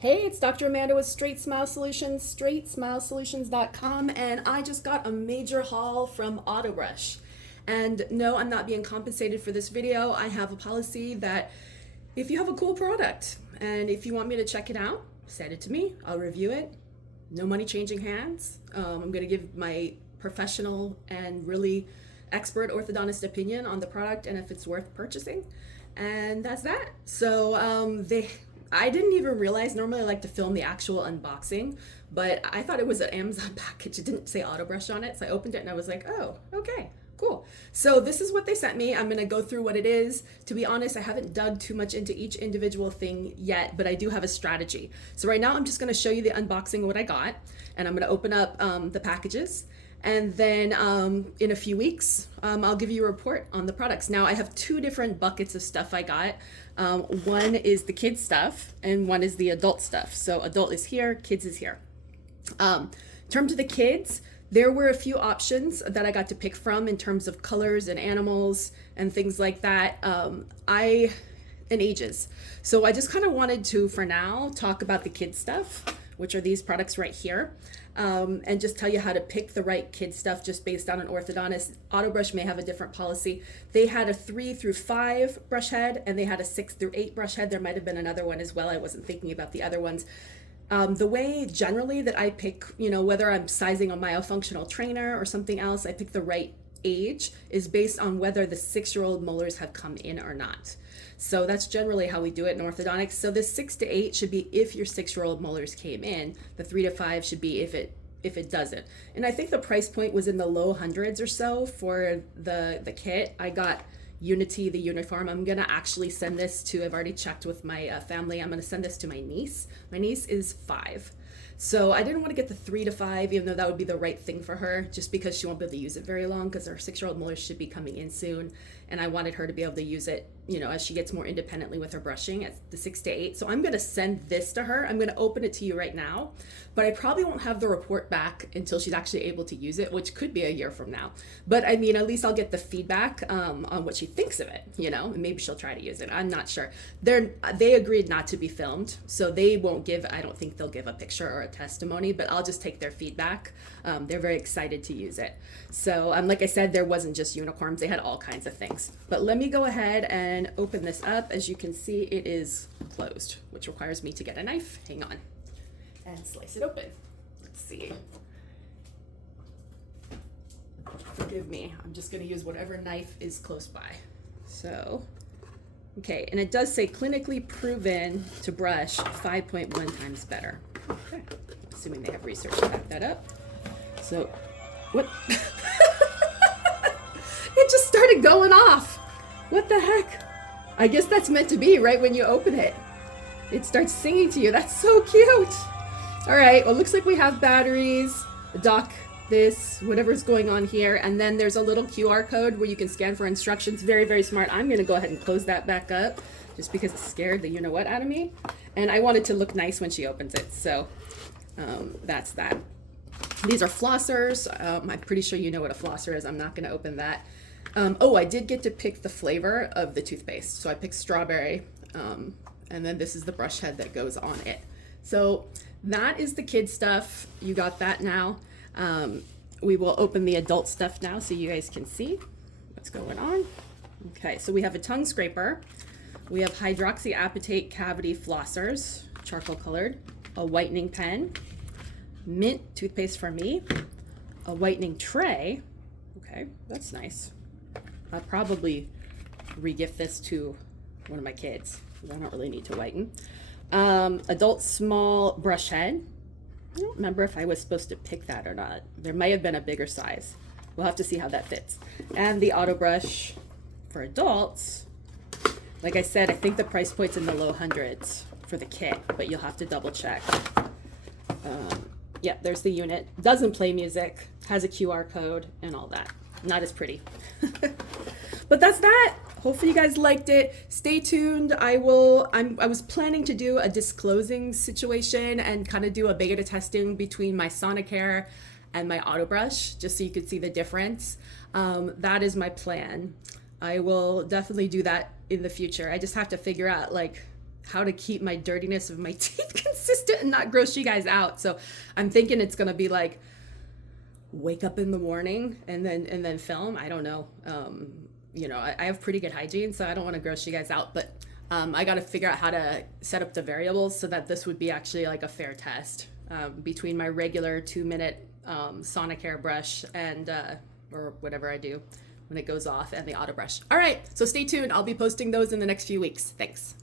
Hey, it's Dr. Amanda with Straightsmile Solutions, straightsmilesolutions.com, and I just got a major haul from Autobrush. And no, I'm not being compensated for this video. I have a policy that if you have a cool product and if you want me to check it out, send it to me. I'll review it. No money changing hands. I'm going to give my professional and really expert orthodontist opinion on the product and if it's worth purchasing. And that's that. So I didn't even realize, normally I like to film the actual unboxing, but I thought it was an Amazon package. It didn't say Autobrush on it, so I opened it and I was like, oh, okay, cool. So this is what they sent me. I'm gonna go through what it is. To be honest, I haven't dug too much into each individual thing yet, but I do have a strategy. So right now I'm just gonna show you the unboxing of what I got, and I'm gonna open up the packages. And then in a few weeks, I'll give you a report on the products. Now I have two different buckets of stuff I got. One is the kids stuff and one is the adult stuff. So adult is here, kids is here. In terms of the kids, there were a few options that I got to pick from in terms of colors and animals and things like that. And ages. So I just kind of wanted to, for now, talk about the kids stuff, which are these products right here. And just tell you how to pick the right kid stuff just based on an orthodontist. Autobrush may have a different policy. They had a 3 through 5 brush head and they had a 6 through 8 brush head. There might have been another one as well. I wasn't thinking about the other ones. The way generally that I pick, whether I'm sizing a myofunctional trainer or something else, I pick the right age is based on whether the 6-year-old molars have come in or not. So that's generally how we do it in orthodontics. So the 6 to 8 should be if your 6-year-old molars came in. The 3 to 5 should be if it doesn't. And I think the price point was in the low hundreds or so for the kit. I got Unity, the uniform. I'm gonna actually send this to, I've already checked with my family. I'm gonna send this to my niece. My niece is 5. So I didn't want to get the 3 to 5, even though that would be the right thing for her, just because she won't be able to use it very long because her 6-year-old molars should be coming in soon. And I wanted her to be able to use it, as she gets more independently with her brushing at the 6 to 8. So I'm going to send this to her. I'm going to open it to you right now, but I probably won't have the report back until she's actually able to use it, which could be a year from now. But I mean, at least I'll get the feedback on what she thinks of it, and maybe she'll try to use it. I'm not sure. They agreed not to be filmed, so they won't give, I don't think they'll give a picture or a testimony, but I'll just take their feedback. They're very excited to use it. So like I said, there wasn't just unicorns, they had all kinds of things. But let me go ahead and open this up. As you can see, it is closed, which requires me to get a knife. Hang on. And slice it open. Let's see. Forgive me, I'm just gonna use whatever knife is close by. So, okay, and it does say clinically proven to brush 5.1 times better. Okay, assuming they have research to back that up. So, what? It just started going off. What the heck? I guess that's meant to be right when you open it. It starts singing to you. That's so cute. All right, well, it looks like we have batteries, a dock, this, whatever's going on here. And then there's a little QR code where you can scan for instructions. Very, very smart. I'm gonna go ahead and close that back up just because it scared the you-know-what out of me. And I want it to look nice when she opens it. So that's that. These are flossers. I'm pretty sure you know what a flosser is. I'm not gonna open that. I did get to pick the flavor of the toothpaste. So I picked strawberry, and then this is the brush head that goes on it. So that is the kid stuff. You got that now. We will open the adult stuff now so you guys can see what's going on. Okay, so we have a tongue scraper. We have hydroxyapatite cavity flossers, charcoal colored, a whitening pen, mint toothpaste for me, a whitening tray. Okay, that's nice. I'll probably re-gift this to one of my kids. I don't really need to whiten. Adult small brush head. I don't remember if I was supposed to pick that or not. There might have been a bigger size. We'll have to see how that fits. And the auto brush for adults. Like I said, I think the price point's in the low hundreds for the kit, but you'll have to double check. Yeah, there's the unit. Doesn't play music, has a QR code and all that. Not as pretty. But that's that. Hopefully you guys liked it. Stay tuned. I was planning to do a disclosing situation and kind of do a beta testing between my Sonicare and my auto brush, just so you could see the difference. That is my plan. I will definitely do that in the future. I just have to figure out how to keep my dirtiness of my teeth consistent and not gross you guys out. So I'm thinking it's gonna be like wake up in the morning and then film. I don't know. You know, I have pretty good hygiene, so I don't want to gross you guys out, but I got to figure out how to set up the variables so that this would be actually like a fair test between my regular 2-minute sonic hair brush and or whatever I do when it goes off, and the auto brush. All right, so stay tuned. I'll be posting those in the next few weeks. Thanks.